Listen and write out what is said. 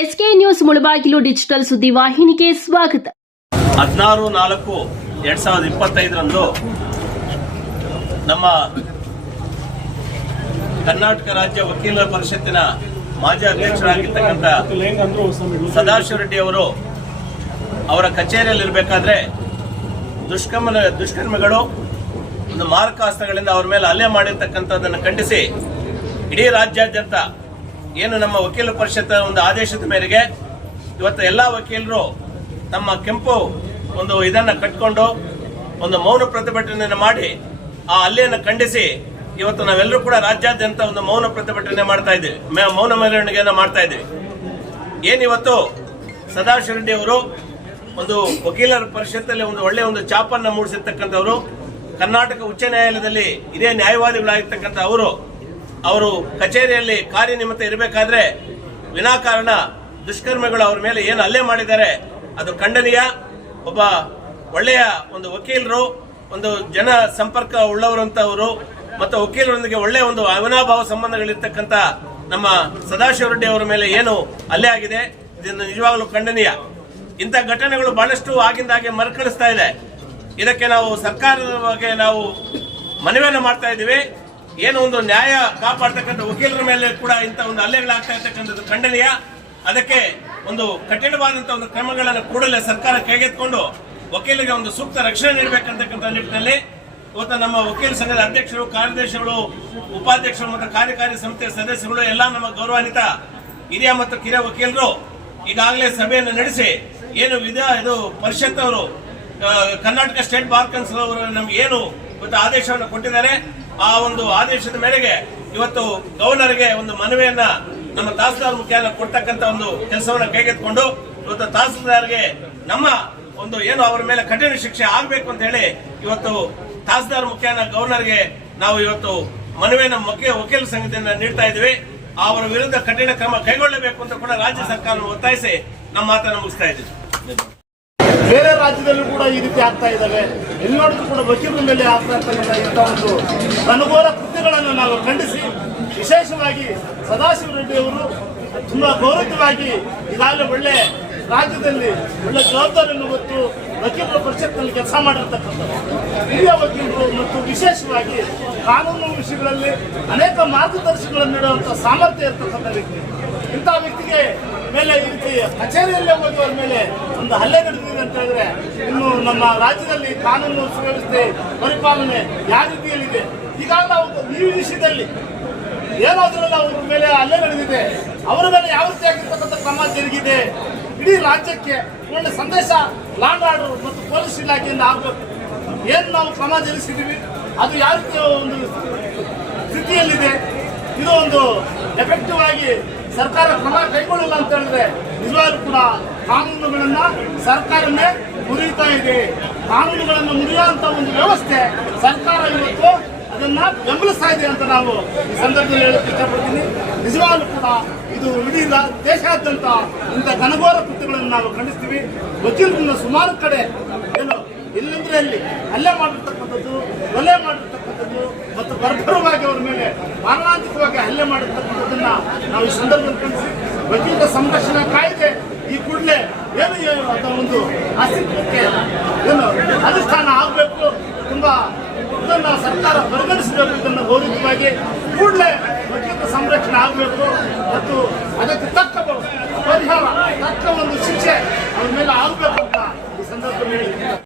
SK news Mulbagal digital ಸುದ್ದಿ ವಾಹಿನಿಗೆ ಸ್ವಾಗತ. ಹದಿನಾರು, ನಾಲ್ಕು, ಎರಡ್ ಸಾವಿರದ ಇಪ್ಪತ್ತೈದರಂದು ನಮ್ಮ ಕರ್ನಾಟಕ ರಾಜ್ಯ ವಕೀಲರ ಪರಿಷತ್ತಿನ ಮಾಜಿ ಅಧ್ಯಕ್ಷರಾಗಿರ್ತಕ್ಕಂಥ ಸದಾಶಿವ ರೆಡ್ಡಿ ಅವರು ಅವರ ಕಚೇರಿಯಲ್ಲಿ ಇರಬೇಕಾದ್ರೆ ದುಷ್ಕರ್ಮ, ದುಷ್ಕರ್ಮಿಗಳು ಒಂದು ಮಾರಕಾಸ್ತ್ರಗಳಿಂದ ಅವರ ಮೇಲೆ ಹಲ್ಲೆ ಮಾಡಿರ್ತಕ್ಕಂಥದ್ದನ್ನು ಖಂಡಿಸಿ ಇಡೀ ರಾಜ್ಯಾದ್ಯಂತ ಏನು ನಮ್ಮ ವಕೀಲ ಪರಿಷತ್ ಒಂದು ಆದೇಶದ ಮೇರೆಗೆ ಇವತ್ತು ಎಲ್ಲ ವಕೀಲರು ತಮ್ಮ ಕೆಂಪು ಒಂದು ಇದನ್ನ ಕಟ್ಕೊಂಡು ಒಂದು ಮೌನ ಪ್ರತಿಭಟನೆಯನ್ನು ಮಾಡಿ ಆ ಹಲ್ಲೆಯನ್ನು ಖಂಡಿಸಿ ಇವತ್ತು ನಾವೆಲ್ಲರೂ ಕೂಡ ರಾಜ್ಯಾದ್ಯಂತ ಒಂದು ಮೌನ ಪ್ರತಿಭಟನೆ ಮಾಡ್ತಾ ಇದ್ದೀವಿ. ಮೌನ ಮೆರವಣಿಗೆಯನ್ನು ಮಾಡ್ತಾ ಇದ್ದೀವಿ. ಏನಿವತ್ತು ಸದಾಶಿವ ರೆಡ್ಡಿ ಅವರು ಒಂದು ವಕೀಲರ ಪರಿಷತ್ತಲ್ಲಿ ಒಂದು ಒಳ್ಳೆಯ ಒಂದು ಚಾಪನ್ನ ಮೂಡಿಸಿರ್ತಕ್ಕಂಥವರು, ಕರ್ನಾಟಕ ಉಚ್ಚ ನ್ಯಾಯಾಲಯದಲ್ಲಿ ಹಿರಿಯ ನ್ಯಾಯವಾದಿಗಳಾಗಿರ್ತಕ್ಕಂಥ ಅವರು ಅವರು ಕಚೇರಿಯಲ್ಲಿ ಕಾರ್ಯನಿಮಿತ್ತ ಇರಬೇಕಾದ್ರೆ ವಿನಾಕಾರಣ ದುಷ್ಕರ್ಮಿಗಳು ಅವ್ರ ಮೇಲೆ ಏನು ಹಲ್ಲೆ ಮಾಡಿದ್ದಾರೆ, ಅದು ಖಂಡನೀಯ. ಒಬ್ಬ ಒಳ್ಳೆಯ ಒಂದು ವಕೀಲರು, ಒಂದು ಜನ ಸಂಪರ್ಕ ಉಳ್ಳವರಂತವರು ಮತ್ತು ವಕೀಲರೊಂದಿಗೆ ಒಳ್ಳೆಯ ಒಂದು ಅವಿನಾಭಾವ ಸಂಬಂಧಗಳಿರ್ತಕ್ಕಂಥ ನಮ್ಮ ಸದಾಶಿವ ರೆಡ್ಡಿ ಅವರ ಮೇಲೆ ಏನು ಹಲ್ಲೆ ಆಗಿದೆ, ಇದನ್ನು ನಿಜವಾಗಲೂ ಖಂಡನೀಯ. ಇಂಥ ಘಟನೆಗಳು ಬಹಳಷ್ಟು ಆಗಿಂದಾಗೆ ಮರುಕಳಿಸ್ತಾ ಇದೆ. ಇದಕ್ಕೆ ನಾವು ಸರ್ಕಾರದ ಬಗ್ಗೆ ನಾವು ಮನವಿಯನ್ನು ಮಾಡ್ತಾ ಇದ್ದೀವಿ. ಏನು ಒಂದು ನ್ಯಾಯ ಕಾಪಾಡ್ತಕ್ಕಂಥ ವಕೀಲರ ಮೇಲೆ ಕೂಡ ಇಂಥ ಒಂದು ಹಲ್ಲೆಗಳಾಗ್ತಾ ಇರ್ತಕ್ಕಂಥದ್ದು ಖಂಡನೀಯ. ಅದಕ್ಕೆ ಒಂದು ಕಠಿಣವಾದಂಥ ಒಂದು ಕ್ರಮಗಳನ್ನು ಕೂಡಲೇ ಸರ್ಕಾರ ಕೈಗೆತ್ಕೊಂಡು ವಕೀಲರಿಗೆ ಒಂದು ಸೂಕ್ತ ರಕ್ಷಣೆ ನೀಡಬೇಕಂತಕ್ಕಂಥ ನಿಟ್ಟಿನಲ್ಲಿ ಇವತ್ತು ನಮ್ಮ ವಕೀಲ ಸಂಘದ ಅಧ್ಯಕ್ಷರು, ಕಾರ್ಯದರ್ಶಿಗಳು, ಉಪಾಧ್ಯಕ್ಷರು ಮತ್ತು ಕಾರ್ಯಕಾರಿ ಸಮಿತಿಯ ಸದಸ್ಯರುಗಳು ಎಲ್ಲ ನಮ್ಮ ಗೌರವಾನ್ವಿತ ಹಿರಿಯ ಮತ್ತು ಕಿರಿಯ ವಕೀಲರು ಈಗಾಗಲೇ ಸಭೆಯನ್ನು ನಡೆಸಿ ಏನು ವಿಧ ಇದು ಪರಿಷತ್ ಅವರು ಕರ್ನಾಟಕ ಸ್ಟೇಟ್ ಬಾರ್ ಕೌನ್ಸಿಲ್ ಅವರು ನಮ್ಗೆ ಏನು ಇವತ್ತು ಆದೇಶವನ್ನು ಕೊಟ್ಟಿದ್ದಾರೆ ಆ ಒಂದು ಆದೇಶದ ಮೇರೆಗೆ ಇವತ್ತು ಗವರ್ನರ್ಗೆ ಒಂದು ಮನವಿಯನ್ನ ನಮ್ಮ ತಹಸೀಲ್ದಾರ್ ಮುಖ್ಯಾಲಯ ಕೊಡ್ತಕ್ಕಂತ ಒಂದು ಕೆಲಸವನ್ನ ಕೈಗೆತ್ತಿಕೊಂಡು ಇವತ್ತು ತಹಸೀಲ್ದಾರ್ಗೆ ನಮ್ಮ ಒಂದು ಏನು ಅವರ ಮೇಲೆ ಕಠಿಣ ಶಿಕ್ಷೆ ಆಗಬೇಕು ಅಂತ ಹೇಳಿ ಇವತ್ತು ತಹಸೀಲ್ದಾರ್ ಮುಖ್ಯಾಲಯ ಗವರ್ನರ್ಗೆ ನಾವು ಇವತ್ತು ಮನವಿಯನ್ನು ಮುಖ್ಯ ವಕೀಲ ಸಂಘದಿಂದ ನೀಡ್ತಾ ಇದ್ದೀವಿ. ಅವರ ವಿರುದ್ಧ ಕಠಿಣ ಕ್ರಮ ಕೈಗೊಳ್ಳಬೇಕು ಅಂತ ಕೂಡ ರಾಜ್ಯ ಸರ್ಕಾರ ಒತ್ತಾಯಿಸಿ ನಮ್ಮ ಮಾತನ್ನು ಮುಗಿಸ್ತಾ ಇದ್ದೀವಿ. ಬೇರೆ ರಾಜ್ಯದಲ್ಲೂ ಕೂಡ ಈ ರೀತಿ ಆಗ್ತಾ ಇದ್ದಾವೆ. ಎಲ್ಲಿ ನೋಡಿದ್ರು ಕೂಡ ವಕೀಲರ ಮೇಲೆ ಆಗ್ತಾ ಇರ್ತಕ್ಕಂಥ ಒಂದು ಅನುಗೋಲ ಕೃತ್ಯಗಳನ್ನು ನಾವು ಖಂಡಿಸಿ, ವಿಶೇಷವಾಗಿ ಸದಾಶಿವ ರೆಡ್ಡಿ ಅವರು ತುಂಬಾ ಗೌರವವಾಗಿ ಈಗಾಗಲೇ ಒಳ್ಳೆ ರಾಜ್ಯದಲ್ಲಿ ಒಳ್ಳೆ ಜವಾಬ್ದಾರಿಯನ್ನು ಹೊತ್ತು ವಕೀಲರ ಪರಿಷತ್ನಲ್ಲಿ ಕೆಲಸ ಮಾಡಿರ್ತಕ್ಕಂಥದ್ದು ಹಿರಿಯ ವಕೀಲರು ಮತ್ತು ವಿಶೇಷವಾಗಿ ಕಾನೂನು ವಿಷಯಗಳಲ್ಲಿ ಅನೇಕ ಮಾರ್ಗದರ್ಶನಗಳನ್ನು ನೀಡುವಂಥ ಸಾಮರ್ಥ್ಯ ಇರತಕ್ಕಂಥ ವ್ಯಕ್ತಿ. ಇಂಥ ವ್ಯಕ್ತಿಗೆ ಮೇಲೆ ರೀತಿ ಕಚೇರಿಯಲ್ಲೇ ಹೋಗಿ ಅವ್ರ ಮೇಲೆ. ಒಂದು ಹಲ್ಲೆ ನಡೆದಿದೆ ಅಂತ ಹೇಳಿದ್ರೆ ಇನ್ನು ನಮ್ಮ ರಾಜ್ಯದಲ್ಲಿ ಕಾನೂನು ಸುವ್ಯವಸ್ಥೆ ಪರಿಪಾಲನೆ ಯಾವ ರೀತಿಯಲ್ಲಿದೆ? ಈಗಾಗಲೇ ನಾವು ಈ ವಿಷಯದಲ್ಲಿ ಏನಾದ್ರಲ್ಲ ಅವ್ರ ಮೇಲೆ ಹಲ್ಲೆ ನಡೆದಿದೆ. ಅವರ ಮೇಲೆ ಯಾವ ರೀತಿ ಆಗಿರ್ತಕ್ಕಂಥ ಕ್ರಮ ಜರುಗಿದೆ? ಇಡೀ ರಾಜ್ಯಕ್ಕೆ ಒಳ್ಳೆ ಸಂದೇಶ ಆರ್ಡರ್ ಮತ್ತು ಪೊಲೀಸ್ ಇಲಾಖೆಯಿಂದ ಆಗಬೇಕು. ಏನು ನಾವು ಕ್ರಮ ಜರುಗಿಸಿದ್ದೀವಿ? ಅದು ಯಾವ ರೀತಿಯ ಒಂದು ಸ್ಥಿತಿಯಲ್ಲಿದೆ? ಇದು ಒಂದು ಎಫೆಕ್ಟಿವ್ ಆಗಿ ಸರ್ಕಾರ ಕ್ರಮ ಕೈಗೊಳ್ಳಲ್ಲ ಅಂತ ಹೇಳಿದ್ರೆ ಕೂಡ ಕಾನೂನುಗಳನ್ನ ಸರ್ಕಾರನೇ ಮುರಿಯುತ್ತಾ ಇದೆ. ಕಾನೂನುಗಳನ್ನು ಮುರಿಯುವಂತ ಒಂದು ವ್ಯವಸ್ಥೆ ಸರ್ಕಾರ ಇವತ್ತು ಅದನ್ನ ಬೆಂಬಲಿಸ್ತಾ ಇದೆ ಅಂತ ನಾವು ಈ ಸಂದರ್ಭದಲ್ಲಿ ಹೇಳಕ್ಕೆ ಇಷ್ಟಪಡ್ತೀನಿ. ನಿಜವಾಗ್ಲೂ ಕೂಡ ಇದು ಇಡೀ ದೇಶಾದ್ಯಂತ ಇಂಥ ಘನಘೋರ ಕೃತ್ಯಗಳನ್ನು ನಾವು ಖಂಡಿಸ್ತೀವಿ. ವಕೀಲರಿಂದ ಸುಮಾರು ಕಡೆ ಇಲ್ಲಂದ್ರೆ ಅಲ್ಲಿ ಹಲ್ಲೆ ಮಾಡಿರ್ತಕ್ಕಂಥದ್ದು, ಕೊಲೆ ಮಾಡಿರ್ತಕ್ಕಂಥದ್ದು ಮತ್ತು ಬರ್ಬರವಾಗಿ ಅವರ ಮೇಲೆ ಮಾರಣಾಂತಿಕವಾಗಿ ಹಲ್ಲೆ ಮಾಡಿರ್ತಕ್ಕಂಥದ್ದನ್ನ ನಾವು ಈ ಸಂದರ್ಭದಲ್ಲಿ ಕಳಿಸಿ ವಕೀಲರ ಸಂರಕ್ಷಣಾ ಕಾಯ್ದೆ ಈ ಕೂಡಲೇ ಏನು ಅಂತ ಅದರ ಒಂದು ಅಸ್ತಿತ್ವಕ್ಕೆ ಏನು ಅನುಷ್ಠಾನ ಆಗಬೇಕು, ತುಂಬಾ ಇದನ್ನ ಸರ್ಕಾರ ಪರಿಗಣಿಸಬೇಕು ಇದನ್ನು ಗೌರವವಾಗಿ ಕೂಡಲೇ ವಕೀಲರ ಸಂರಕ್ಷಣೆ ಆಗಬೇಕು ಮತ್ತು ಅದಕ್ಕೆ ತಕ್ಕ ಪರಿಹಾರ, ತಕ್ಕ ಒಂದು ಶಿಕ್ಷೆ